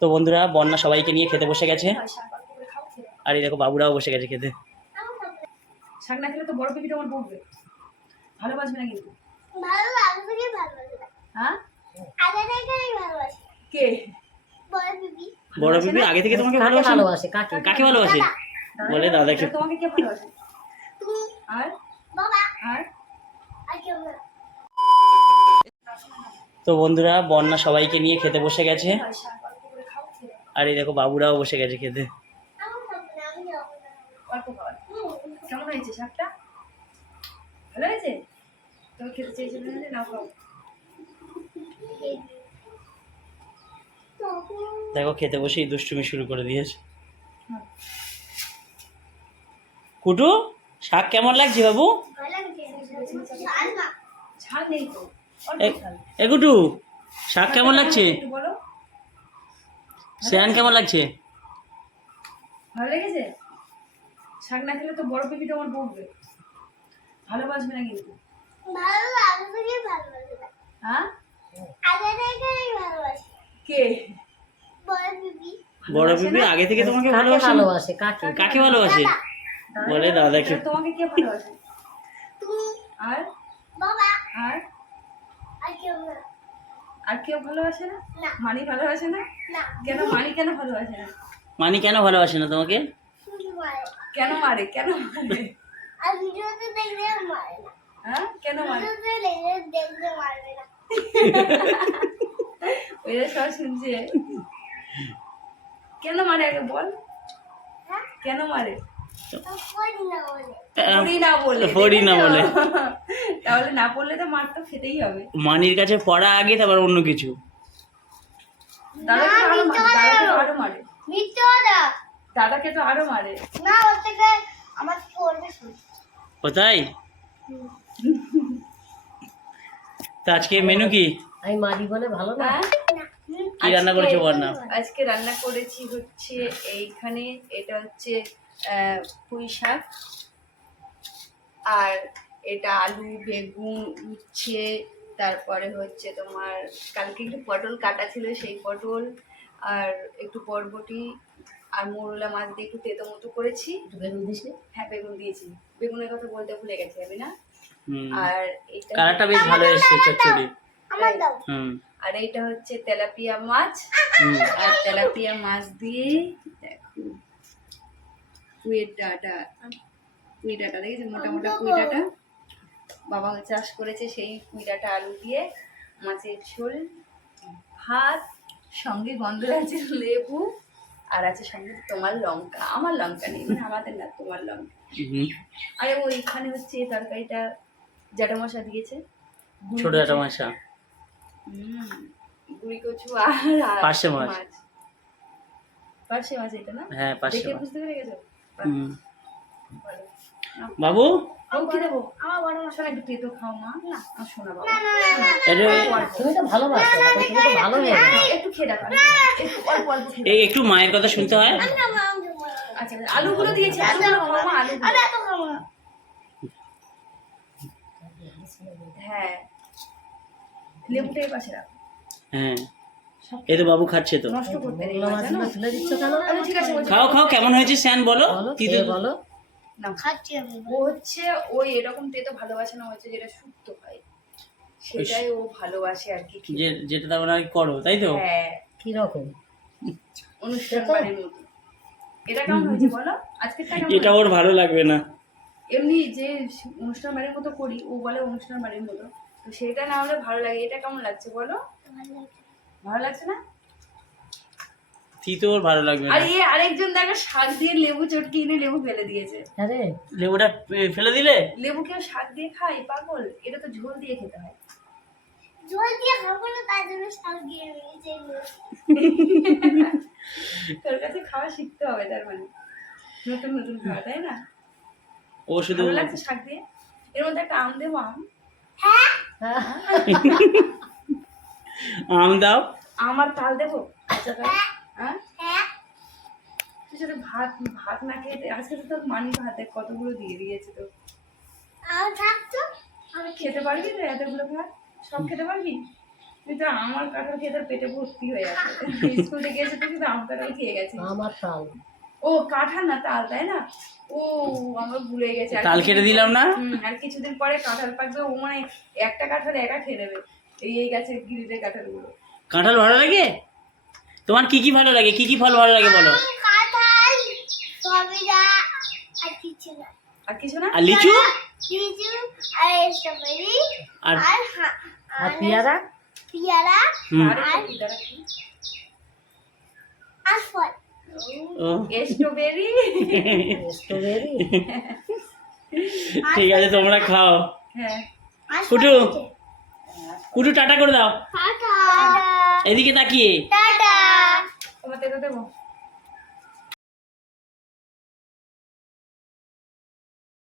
তো বন্ধুরা বন্যা সবাইকে নিয়ে খেতে বসে গেছে। আর এই দেখো বাবুরাও বসে গেছে খেতে। শাক না খেলে তো বড় পিপিটা আমার বকবে। ভালোবাসবে না কিন্তু। আগে থেকে হ্যাঁ? আগে থেকেই ভালোবাসে কে বড় বিবি আগে থেকে তোমাকে ভালোবাসে? না? ভালোবাসে? কাকে? কাকে ভালোবাসে? বলে দাদাকে তোমাকে কে ভালোবাসে? তুমি আর? বাবা আর? আর কেউ না তো বন্ধুরা বন্যা সবাইকে নিয়ে খেতে বসে গেছে। আর এই দেখো বাবুরাও বসে গেছে খেতে। আমি খাব না আমি যাব না অল্প খাবার। হুম। কেমন হয়েছে শাকটা? ভালো হয়েছে? তুমি খেতে চেয়েছিলে না নাও খাও। দেখো খেতে বসেই দুষ্টুমি শুরু করে দিয়েছে। কুটু শাক কেমন লাগছে বাবু? এ- এ কুটু শাক কেমন লাগছে? শ্যান কেমন লাগছে? ভালো লেগেছে? শাক না খেলে তো বড় পিপিটা আমার বকবে। ভালোবাসবে না কিন্তু। ভালো আগে থেকেই ভালোবাসে না হ্যাঁ? আগে থেকেই ভালোবাসে কে? বড় বিবি বড় ভালোবাসে আগে থেকে তোমাকে কাকে ভালোবাসে? ভালোবাসে? কাকে? কাকে ভালোবাসে? দাদা। বলে দাদাকে তা তোমাকে কে ভালোবাসে? তুমি আর? বাবা। আর? আর কেউ না। আর কেউ ভালোবাসে না? না। মানি ভালোবাসে না? না। কেন মানি কেন ভালোবাসে না? মানি কেন ভালোবাসে না তোমাকে? কেন মারে? কেন মারে? হ্যাঁ? কেন মারে? ভিডিওতে দেখলে দেখলে মারবে না। ওই যে সব শুনছে। কেন মারে আগে বল? হ্যাঁ? কেন মারে? পড়ি না বলে। পড়ি না দেখেছ? বলে। তাহলে না পড়লে তো মার তো খেতেই হবে। মানির কাছে পড়া আগে তারপর অন্য কিছু। দাদা না, তো আরও মিথ্যে মারে দাদাকে তো আরও মারে। না ওর থেকে আমার পড়বে কোথায় তো আজকে মেনু কি? আমি মারি বলে ভালো না। হ্যাঁ? না কি রান্না করেছ বন্যা আজকে রান্না করেছি হচ্ছে এইখানে এটা হচ্ছে পুঁই শাক আর এটা আলু বেগুন উচ্ছে তারপরে হচ্ছে তোমার কালকে একটু পটল কাটা ছিল সেই পটল আর একটু বরবটি আর মোরলা মাছ দিয়ে একটু তেতো মতো করেছি। বেগুন নি? হ্যাঁ বেগুন দিয়েছি। বেগুনের কথা বলতে ভুলে গেছি আমি না? আর এটা কালারটা বেশ ভালো এসছে চচ্চড়ি। আমার দাও। হুম। আর এইটা হচ্ছে তেলাপিয়া মাছ। আর তেলাপিয়া মাছ দিয়ে কুয়ের ডাটা কুই ডাটা দেখেছ মোটা মোটা কুই ডাটা? বাবা চাষ করেছে সেই কুই ডাটা আলু দিয়ে মাছের ঝোল ভাত সঙ্গে গন্ধ আছে লেবু আর আছে সঙ্গে তোমার লঙ্কা। আমার লঙ্কা নেই মানে আমাদের না তোমার লঙ্কা। আরে ওইখানে হচ্ছে তরকারিটা জ্যাঠা মশা দিয়েছে ছোট মাছা হুম, গুঁড়ি কচু আর পার্শে মাছ। পার্শে মাছ। এটা না? হ্যাঁ পাঁচশো দেখে বুঝতে পেরে গেছো। বাবু? একটু মায়ের কথা শুনতে হয়। আচ্ছা আলুগুলো দিয়েছি হ্যাঁ। লেবুটা পাশে রাখো। হ্যাঁ। এই তো বাবু খাচ্ছে তো। খাও খাও কেমন হয়েছে স্যান বলো? বলো বলো। নাও। খাচ্ছি আমি। ও হচ্ছে ওই এরকম তেতো ভালোবাসে না হচ্ছে যেটা শুক্ত হয়। সেটাই ও ভালোবাসে আর কি যেটা মানে আর কি করো তাই তো? হ্যাঁ। কি রকম? অনুষ্ঠান বাড়ির মতো। এটা কেমন হয়েছে বলো? কেমন এটা ওর ভালো লাগবে না। এমনি যে অনুষ্ঠান বাড়ির মতো করি ও বলে অনুষ্ঠান বাড়ির মতো। তো সেটা না হলে ভালো লাগে এটা কেমন লাগছে বলো? ভালো লাগছে। না? তিতো ওর ভালো লাগবে আর না এ আরেকজন দেখো শাক দিয়ে লেবু চটকি এনে লেবু ফেলে দিয়েছে। আরে। লেবুটা ফেলে দিলে? লেবু কেউ শাক দিয়ে খায়? পাগল। এটা তো ঝোল দিয়ে খেতে হয়। জল দিয়ে খাব না তার জন্য শাক দিয়ে নিয়েছে তোর কাছে খাওয়া শিখতে হবে তার মানে। নতুন নতুন খাওয়া তাই না? ও শুধু ভালো লাগছে শাক দিয়ে? এর মধ্যে একটা আম দেবো আম। হ্যাঁ। আম দাও। আমার তাল দেবো? আচ্ছা তাল হ্যাঁ। হ্যাঁ? তুই সাথে ভাত ভাত না খেয়ে আজকে তো তোর মানি ভাতে কতগুলো দিয়ে দিয়েছে তো খেতে পারবি তো এতগুলো ভাত? সব খেতে পারবি? কিন্তু আমার কাঁঠাল খেয়ে তার পেটে ভর্তি হয়ে আছে স্কুল থেকে এসে তো আম কাঁঠাল খেয়ে গেছে আমার তাল। ও কাঁঠাল না তাল তাই না? ও আমার ভুলে গেছে। আর তাল কেটে দিলাম না? আর কিছুদিন পরে কাঁঠাল পাকবে। ও মানে একটা কাঁঠাল একা খেয়ে নেবে এই এই গাছের গিরিদের কাঁঠালগুলো। কাঁঠাল ভালো লাগে? তোমার কি কি ভালো লাগে? কি কি ফল ভালো লাগে বলো? আর কিছু না। লিচু? লিচু আর স্ট্রবেরি আর আর পেয়ারা? পেয়ারা আর একটা কি দাঁড়া কি? আর ফল। স্ট্রবেরি? স্ট্রবেরি? ঠিক আছে তোমরা খাও। হ্যাঁ। আর কুটু টাটা করে দাও। এদিকে তাকিয়ে। টাটা। দেবো?